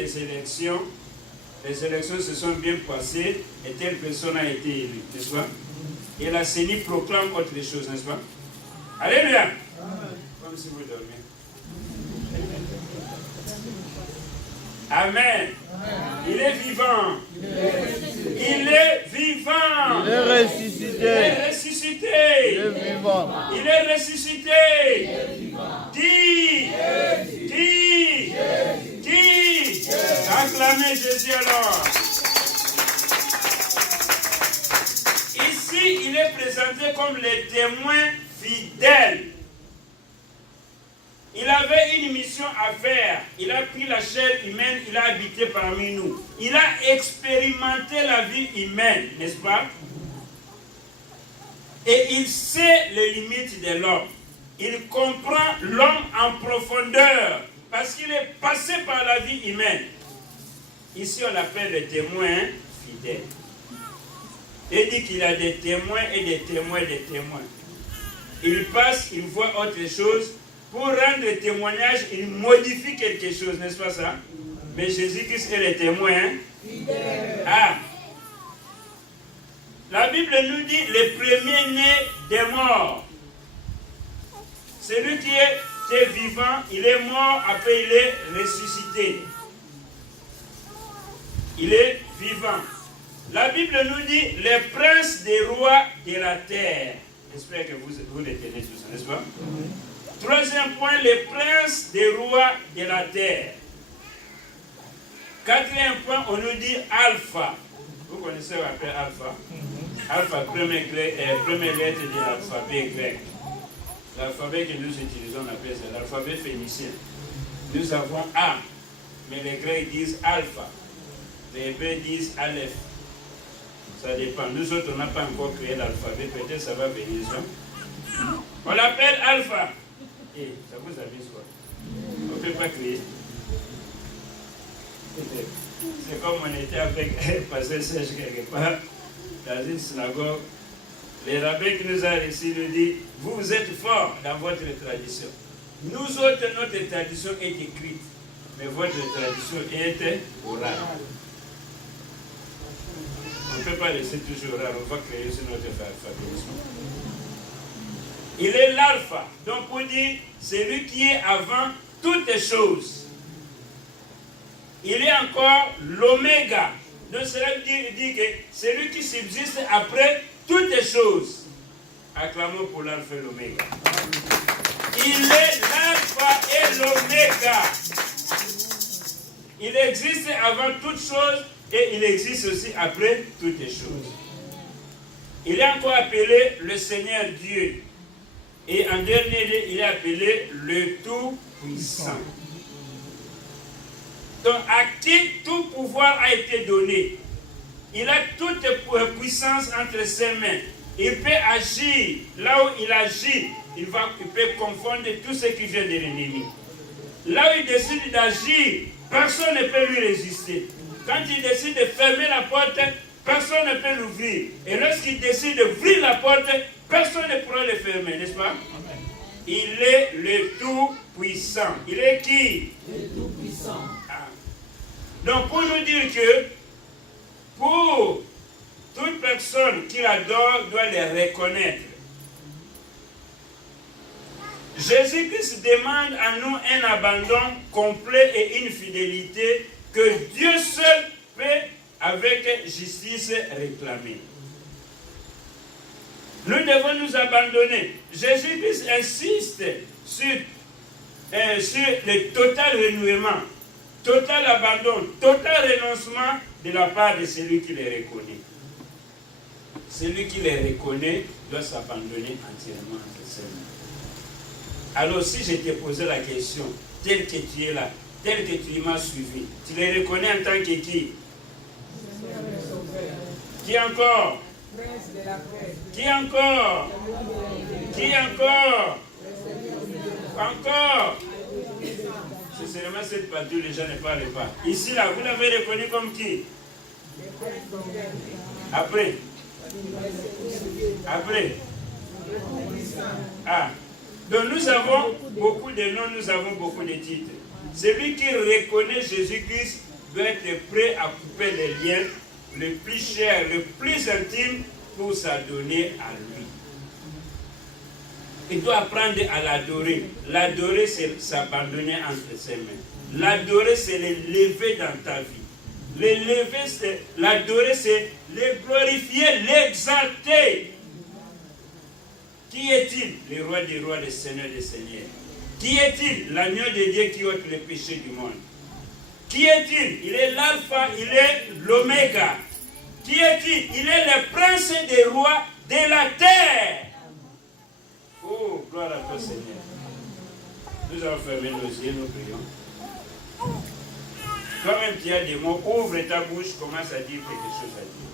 Les élections se sont bien passées et telle personne a été élue, n'est-ce pas? Et la CENI proclame autre chose, n'est-ce pas? Alléluia! Comme si vous dormiez. Amen. Il est vivant. Il est vivant. Il est ressuscité. Il est ressuscité. Il est vivant. Il est ressuscité. Dis. Acclamez Jésus alors. Ici, il est présenté comme le témoin fidèle. Il avait une mission à faire. Il a pris la chair humaine, il a habité parmi nous. Il a expérimenté la vie humaine, n'est-ce pas? Et il sait les limites de l'homme. Il comprend l'homme en profondeur parce qu'il est passé par la vie humaine. Ici, on l'appelle le témoin fidèle. Il dit qu'il a des témoins et des témoins des témoins. Il passe, il voit autre chose. Pour rendre témoignage, il modifie quelque chose, n'est-ce pas ça? Mais Jésus-Christ est le témoin. Ah! La Bible nous dit le premier-né des morts. Celui qui était vivant, il est mort, après il est ressuscité. Il est vivant. La Bible nous dit le prince des rois de la terre. J'espère que vous les tenez tous, n'est-ce pas? Troisième point, le prince des rois de la terre. Quatrième point, on nous dit alpha. Vous connaissez l'appel alpha? Alpha, première lettre de l'alphabet grec. L'alphabet que nous utilisons, on appelle ça l'alphabet phénicien. Nous avons A, mais les Grecs disent alpha. Les Hébreux disent aleph. Ça dépend. Nous autres, on n'a pas encore créé l'alphabet. Peut-être ça va venir. Ça. On l'appelle alpha. Et ça vous avise quoi? On ne peut pas créer. C'est comme on était avec Pasteur Serge quelque part dans une synagogue. Les rabbins qui nous a reçus nous dit, vous êtes forts dans votre tradition. Nous autres, notre tradition est écrite, mais votre tradition est orale. On ne peut pas laisser toujours oral, on va créer sur notre alphabet. Il est l'alpha, donc on dit, c'est lui qui est avant toutes les choses. Il est encore l'oméga, donc cela dit que c'est lui qui subsiste après toutes les choses. Acclamons pour l'alpha et l'oméga. Il est l'alpha et l'oméga. Il existe avant toutes choses et il existe aussi après toutes les choses. Il est encore appelé le Seigneur Dieu. Et en dernier lieu, il est appelé le Tout-Puissant. Donc, à qui tout pouvoir a été donné. Il a toute puissance entre ses mains. Il peut agir. Là où il agit, il peut confondre tout ce qui vient de l'ennemi. Là où il décide d'agir, personne ne peut lui résister. Quand il décide de fermer la porte, personne ne peut l'ouvrir. Et lorsqu'il décide d'ouvrir la porte, personne ne pourra le fermer, n'est-ce pas? Amen. Il est le Tout-Puissant. Il est qui? Le Tout-Puissant. Ah. Donc, pour nous dire que, pour toute personne qui l'adore, doit le reconnaître. Jésus-Christ demande à nous un abandon complet et une fidélité que Dieu seul peut, avec justice, réclamer. Nous devons nous abandonner. Jésus-Christ insiste sur le total renouvellement, total abandon, total renoncement de la part de celui qui les reconnaît. Celui qui les reconnaît doit s'abandonner entièrement entre ses mains. Alors si je t'ai posé la question, tel que tu es là, tel que tu m'as suivi, tu les reconnais en tant que qui? Qui encore? Qui encore? Qui encore? Encore? C'est seulement cette partie où les gens ne parlent pas. Ici, là, vous l'avez reconnu comme qui? Après. Après. Ah. Donc nous avons beaucoup de noms, nous avons beaucoup de titres. Celui qui reconnaît Jésus-Christ doit être prêt à couper les liens les plus chers, les plus intimes pour s'adonner à lui. Il doit apprendre à l'adorer. L'adorer, c'est s'abandonner entre ses mains. L'adorer, c'est le lever dans ta vie. L'adorer, c'est le glorifier, l'exalter. Qui est-il? Le roi des rois, le seigneur des seigneurs. Qui est-il? L'agneau de Dieu qui ôte le péché du monde. Qui est-il? Il est l'alpha, il est l'oméga. Qui est-il? Il est le prince des rois de la terre. Oh, gloire à toi, Seigneur. Nous allons fermer nos yeux, nous prions. Toi-même, tu as des mots, ouvre ta bouche, commence à dire quelque chose à Dieu.